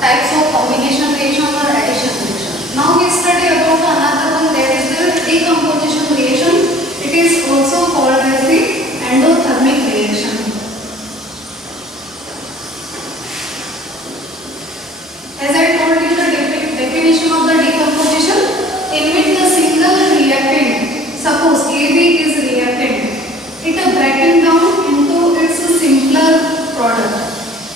types of combination reaction or addition reaction. Now we study about another one, that is the decomposition reaction. It is also called as the endothermic reaction. As I told you the definition of the decomposition, in which the single reactant, suppose AB is reactant, it is breaking down into its simpler product.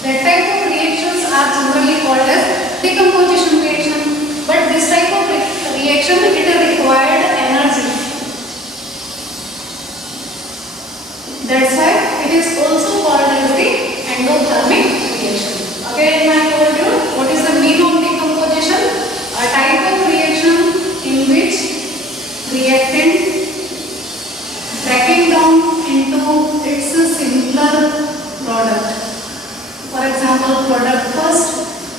That type of reactions are generally called as decomposition reaction. But this type of reaction, it required energy. That's why it is also called as the endothermic reaction. Again, I told you what is the meaning of decomposition? A type of reaction in which reactant breaking down into its simpler product. For example, product first,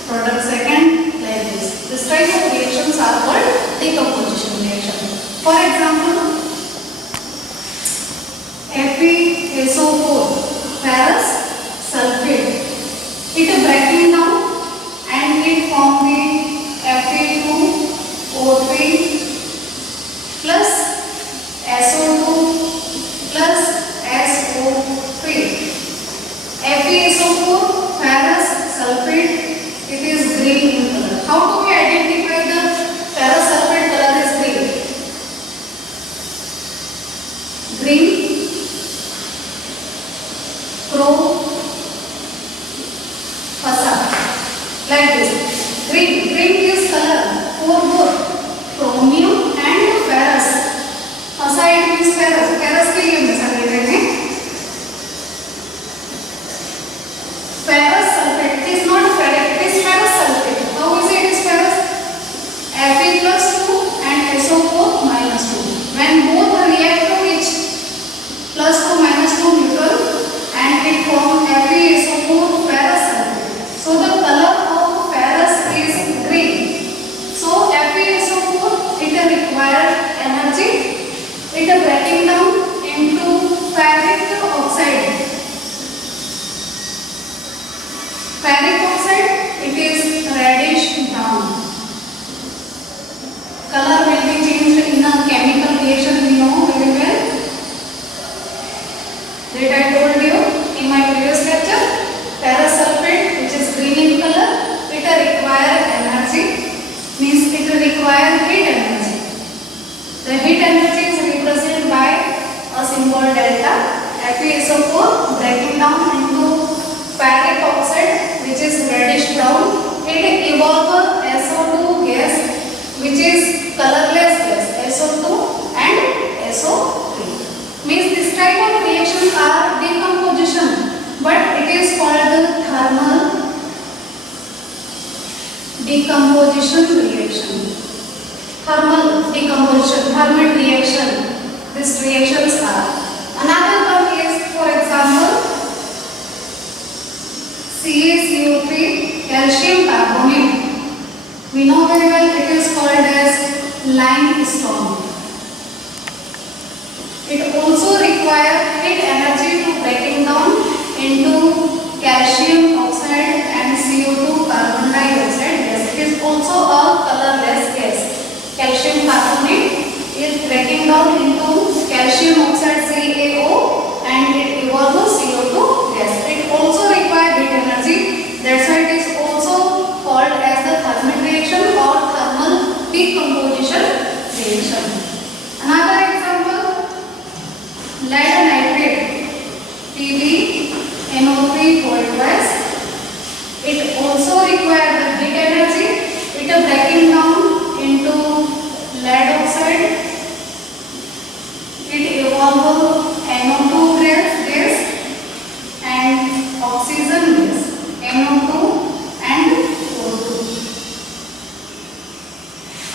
product second, like this. This type of reactions are called decomposition reaction. For example, FeSO4, ferrous sulfate. It is breaking down and it forms the Fe2O3 plus SO2 plus SO3. FeSO4, ferrous sulfate, it is green in color. How do we identify the ferrous sulfate color is green? Green, like this. Green is color for both chromium and ferrous. It means ferrous. Ferrous के लिए हम समझ रहे हैं. Ferrous sulfate. It is not ferric. It is ferrous sulfate. How is it is ferrous? Fe plus 2 and SO4 minus 2. When both react to each plus 2 minus 2 neutral and it forms FeSO4 ferrous sulfate. So the color of ferrous is green. So FeSO4 it requires energy. It is breaking down into ferric oxide. Ferric oxide, it is reddish brown. Color will be changed in a chemical reaction, we know very well. That I told you in my previous lecture. Ferrous sulfate, which is green in color, it requires energy, means it requires heat energy. The heat energy is represented by a symbol delta. FeSO4 breaking down into ferric oxide, which is reddish brown. It evolves SO2 gas, which is colorless gas, SO2 and SO3. Means this type of reactions are decomposition, but it is called the thermal decomposition reaction. Thermal decomposition, thermal reaction. These reactions are. Another one is, for example, CaCO3 calcium carbonate. We know very well it is called as limestone. It also requires heat energy to breaking down into calcium oxide and CO2 carbon dioxide gas. It is also a colorless gas. Calcium carbonate is breaking down into calcium oxide CaO and it evolves CO2 gas. It also requires heat energy. That's why it is also called as the thermal reaction or thermal decomposition reaction. Another example, lead nitrate, PbNO3 voltways. It also requires the heat energy. It is breaking down into lead oxide. It evolves NO2 gas and oxygen gas, NO2 and O2.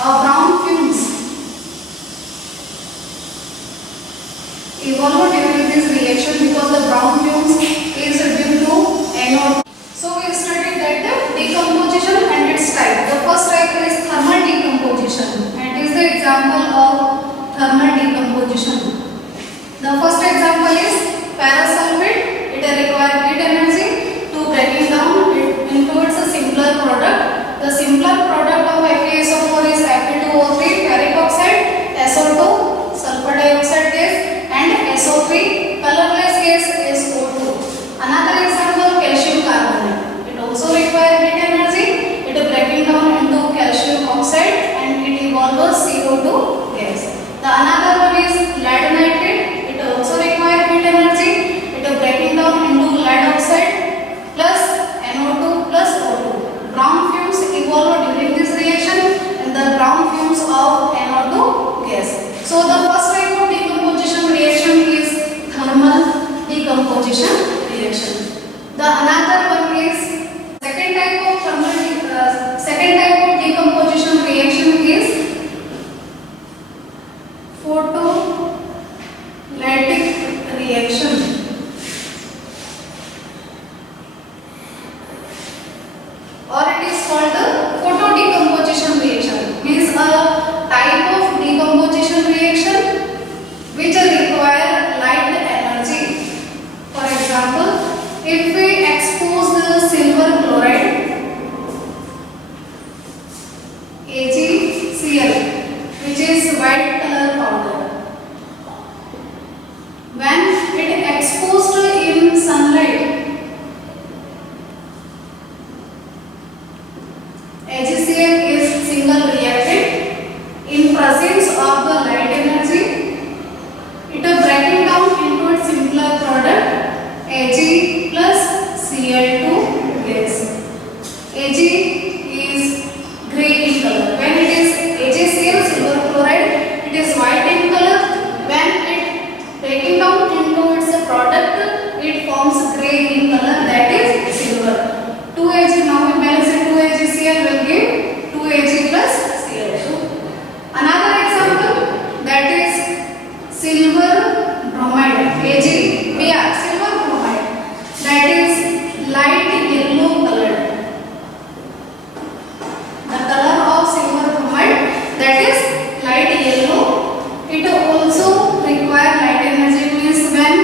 Brown fumes evolve during this reaction because the brown fumes is due to NO2. So we studied that the decomposition and its type. The first type is thermal decomposition, and is the example of thermal decomposition. The first example is ferrous sulfate. It requires heat energy to breaking down into its simpler product simpler product of FeSO4 is Fe2O3 ferric oxide, SO2 sulfur dioxide gas, and SO3 colorless gas SO2. Another example, calcium carbonate. It also requires heat energy. It is breaking down into calcium oxide and it evolves CO2 gas. The another one is lead nitrate. It also requires heat energy. It is breaking down into lead oxide plus NO2 plus O2. Brown fumes evolve during this reaction and the brown fumes of NO2 gas. So the first type of decomposition reaction is thermal decomposition reaction. The another one is second type of decomposition reaction is photolytic reaction. Or it is called the photodecomposition reaction. Means a type of decomposition reaction which require light energy. For example, if we expose the silver chloride AgCl, which is white color powder, when it exposed in sunlight, AgCl is single reactant. In presence of the light energy, it is breaking down into its simpler product Ag plus Cl2 gas. Ag is grey in color. When it is AgCl silver chloride, it is white in color. When it breaking down into its product, it forms grey in color, that is silver. 2Ag, now we balance it, 2AgCl will give 2Ag plus Cl2. Another example, that is silver bromide, AgBr, silver bromide, that is light yellow colored. The color of silver bromide, that is light yellow. It also require light energy. Means when,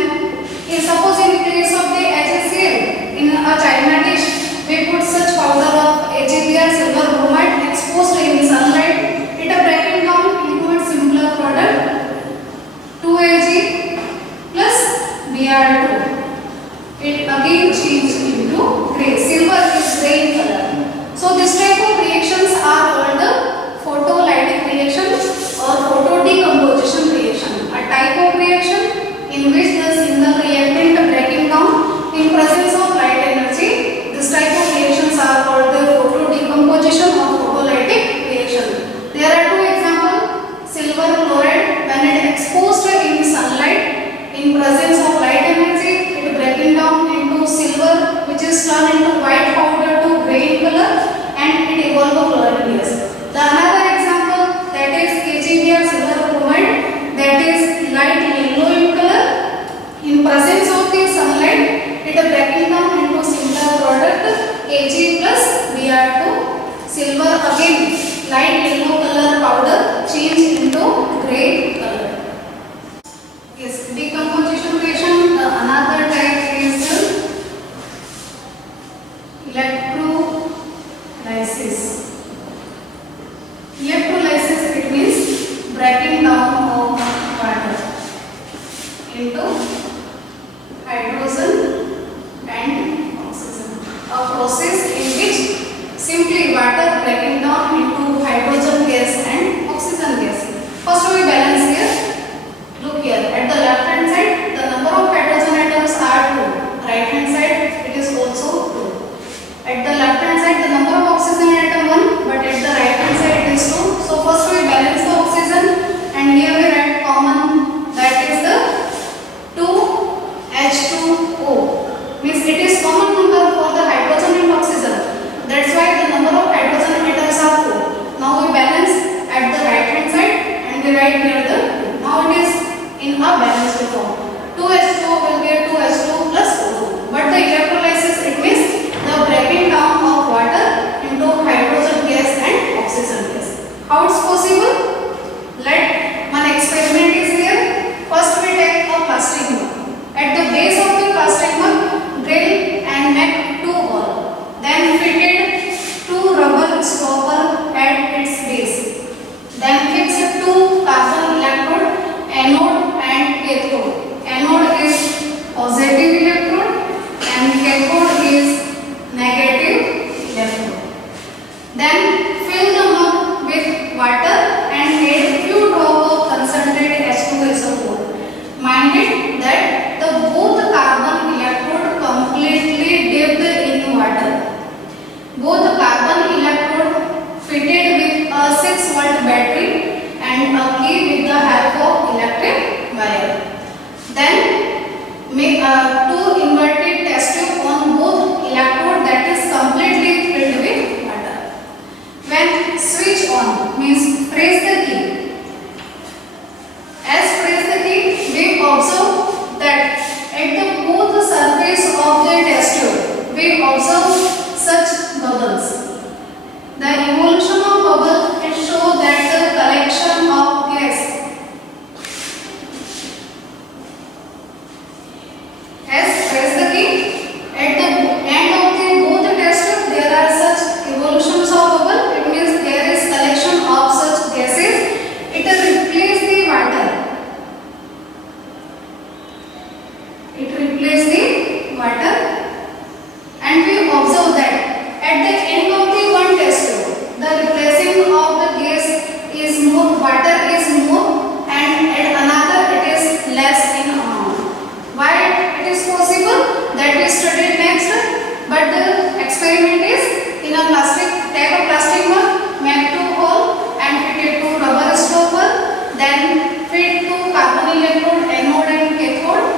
suppose in case of the HCl, in a china dish, we put such powder of HBr silver bromide exposed in sunlight, it is breaking down into its simpler product 2Ag plus Br2. It again changes into grey. Silver is grey in color. So this type of reactions are called the photolytic reaction or photodecomposition reaction. A type of reaction in which the single reactant breaking down in presence of light energy. This type of reactions are called the photodecomposition or photolytic reaction. There are two examples. Silver chloride, when it exposed in sunlight in presence of light energy, it breaking down into silver, which is turned into white powder to grey in color, and it evolves chlorine gas. The another example, that is AgBr silver bromide, that is light yellow in color. In presence of the sunlight, it is breaking down into similar product Ag plus Br2. Silver again light yellow color powder change into grey color. Yes, decomposition reaction. Another type is electrolysis. Electrolysis, it means breaking down of water into hydrogen and oxygen. A process in which simply water breaking down into hydrogen gas and oxygen gas. First we balance here. Look here, at the left hand side the number of hydrogen atoms are 2. Right hand side it is also 2. At the left hand side the number of oxygen atom 1, but at the right hand side it is 2. So first we balance the oxygen and here we write common, that is the 2H2O. Means it is common number for the hydrogen and oxygen. That's why the number of hydrogen atoms are 4. Now we balance at the right hand side and we write here the two inverted test tube on both electrode that is completely filled with water. When switch on means press the key. As press the key, we observe that at the both surface of the test tube, we observe such bubbles. The evolution of bubble it shows that the collection of gas. As press the key, at the end of the both test tube, there are such evolutions of bubble. It means there is collection of such gases. It replaces the water. It replaces the water, and we observe that at the end of the one test tube, the replacing of the gas is more, water is more, and at another it is less in amount. Why it is possible? That we studied next, but the experiment is in a plastic, take a plastic one, make two hole and fit it to rubber stopper, then fit two carbon electrode, anode and cathode,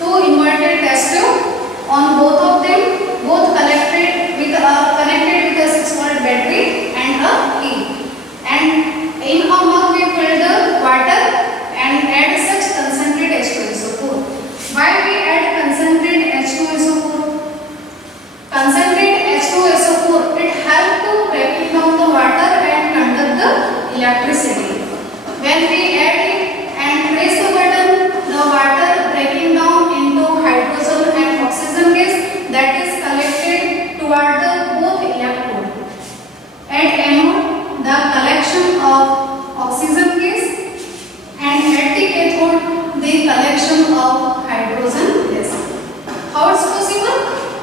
two inverted test tube on both of them, both connected with a 6-volt battery and a key. And in a mug we fill the water and add such concentrate H2SO4. Why we add concentrate H2SO4? Concentrate H2SO4 it helps to breaking down the water and conduct the electricity. When we add it and press the button, the water breaking down into hydrogen and oxygen gas that is collected toward the both electrode. At anode, the collection of oxygen gas, and at the cathode, the collection of hydrogen gas. How it's possible?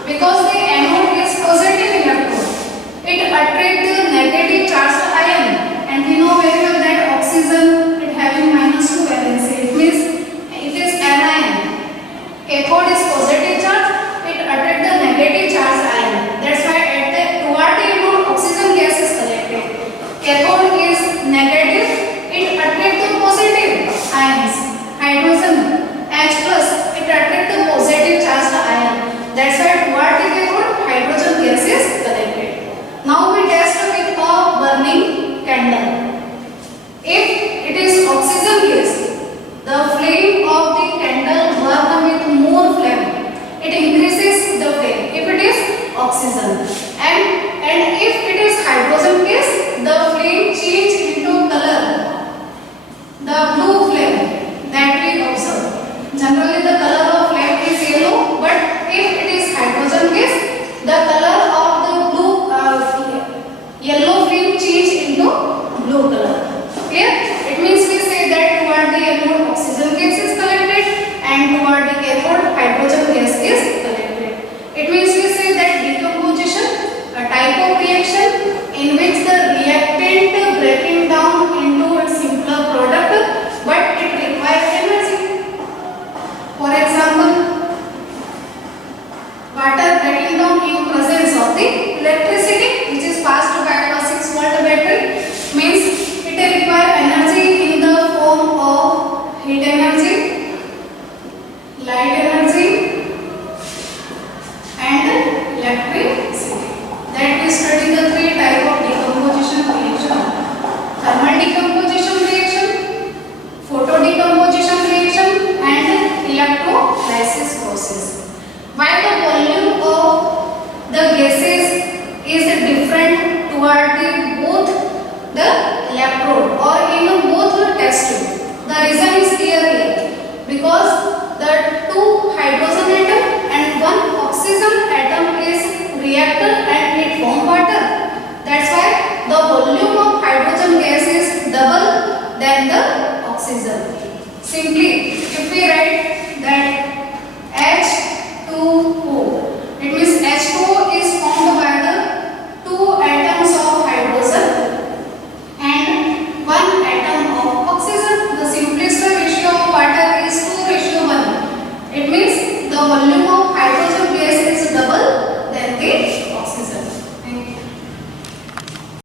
Because the anode is positive electrode. It attracts the negative charged ion, and we know very well that oxygen it having -2 valency. It means it is anion. Cathode is positive charge. It attracts the negative charged ion. That's why at the toward the anode oxygen gas is collected. Cathode is negative. It attracts the positive ions. Hydrogen H plus it attracts the positive charged ion. That's why toward the cathode hydrogen gas is collected. Now we test with a burning candle. If it is oxygen gas, the flame of the candle burn with more flame. It increases the flame. If it is oxygen, and if it is hydrogen gas, the flame change into color. The blue flame that we observe. Generally, the color of flame is yellow, but if it is hydrogen gas, the color of the blue yellow flame change into blue color. Clear? It means we say that toward the anode oxygen gas is collected and toward the cathode hydrogen gas is collected. It means we say that decomposition, a type of reaction in which the reactant breaking down into a simpler product, but it requires energy. For example, water breaking down in presence of the electricity which is passed by a 6-volt battery means it requires energy in the form of heat energy, light energy and electricity. That we study the 3 type of decomposition reaction: thermal decomposition reaction, photo decomposition reaction and electrolysis process. While the volume of the gases is different toward the both the electrode or in both the test tube, the reason is clear here, because the 2 hydrogen atom and 1 oxygen atom is reacted and it form water. That's why the volume of hydrogen gas is double than the oxygen. Simply